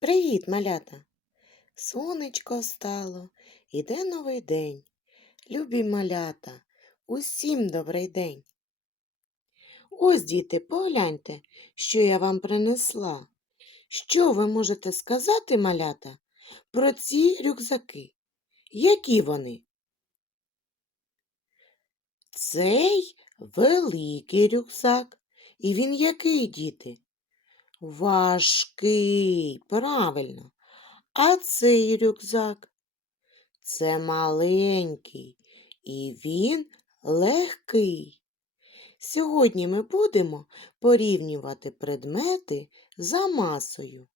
Привіт, малята! Сонечко стало, іде новий день. Любі малята, усім добрий день. Ось, діти, погляньте, що я вам принесла. Що ви можете сказати, малята, про ці рюкзаки? Які вони? Цей великий рюкзак. І він який, діти? Важкий, правильно. А цей рюкзак це маленький і він легкий. Сьогодні ми будемо порівнювати предмети за масою.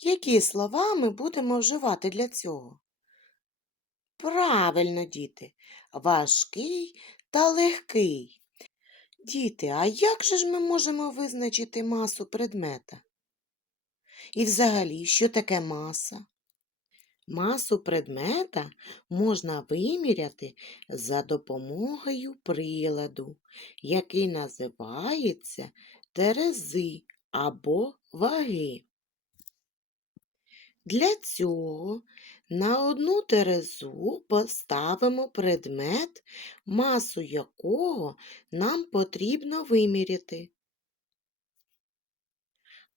Які слова ми будемо вживати для цього? Правильно, діти, важкий та легкий. Діти, а як же ж ми можемо визначити масу предмета? І взагалі, що таке маса? Масу предмета можна виміряти за допомогою приладу, який називається терези або ваги. Для цього на одну терезу поставимо предмет, масу якого нам потрібно виміряти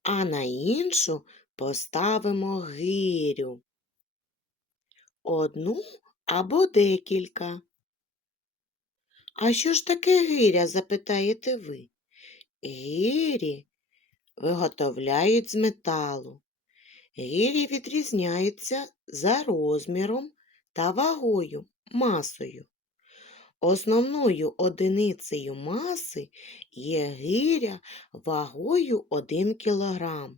а на іншу поставимо гирю. Одну або декілька. А що ж таке гиря, запитаєте ви? Гирі виготовляють з металу. Гирі відрізняються за розміром та вагою, масою. Основною одиницею маси є гиря вагою 1 кг.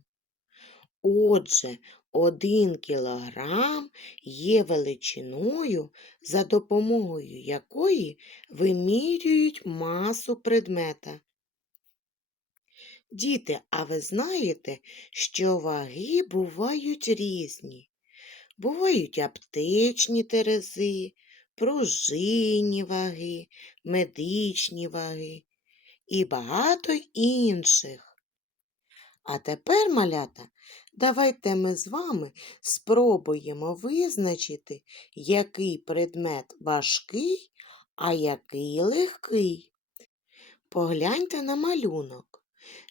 Отже, 1 кг є величиною, за допомогою якої вимірюють масу предмета. Діти, а ви знаєте, що ваги бувають різні. Бувають аптечні терези, пружинні ваги, медичні ваги і багато інших. А тепер, малята, давайте ми з вами спробуємо визначити, який предмет важкий, а який легкий. Погляньте на малюнок.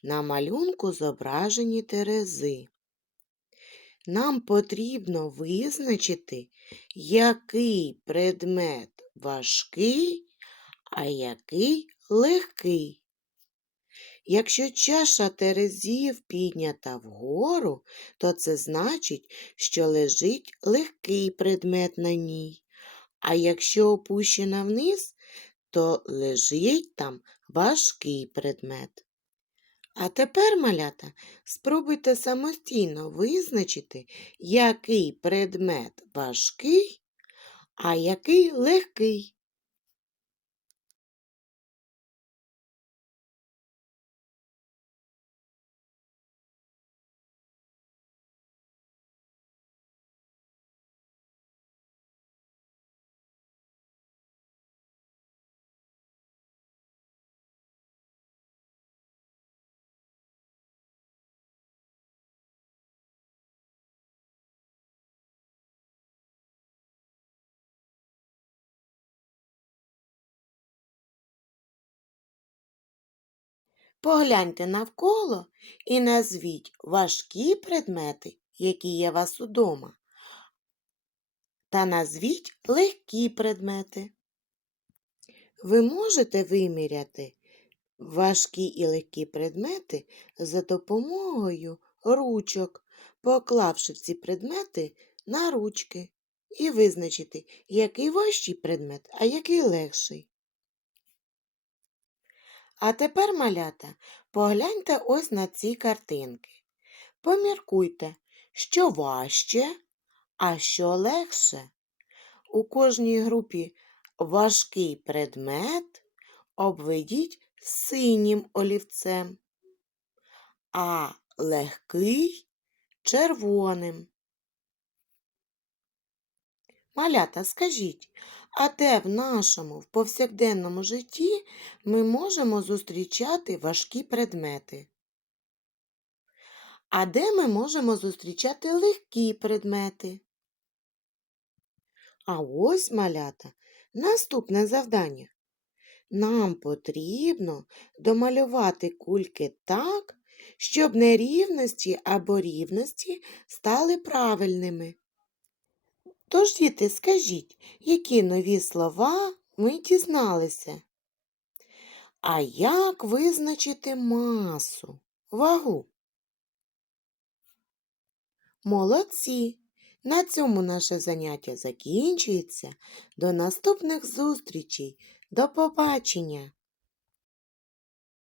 На малюнку зображені терези. Нам потрібно визначити, який предмет важкий, а який легкий. Якщо чаша терезів піднята вгору, то це значить, що лежить легкий предмет на ній. А якщо опущена вниз, то лежить там важкий предмет. А тепер, малята, спробуйте самостійно визначити, який предмет важкий, а який легкий. Погляньте навколо і назвіть важкі предмети, які є вас удома, та назвіть легкі предмети. Ви можете виміряти важкі і легкі предмети за допомогою ручок, поклавши ці предмети на ручки, і визначити, який важчий предмет, а який легший. А тепер, малята, погляньте ось на ці картинки. Поміркуйте, що важче, а що легше. У кожній групі важкий предмет обведіть синім олівцем, а легкий червоним. Малята, скажіть, а де в нашому в повсякденному житті ми можемо зустрічати важкі предмети? А де ми можемо зустрічати легкі предмети? А ось, малята, наступне завдання. Нам потрібно домалювати кульки так, щоб нерівності або рівності стали правильними. Тож, діти, скажіть, які нові слова ми дізналися? А як визначити масу, вагу? Молодці! На цьому наше заняття закінчується. До наступних зустрічей. До побачення!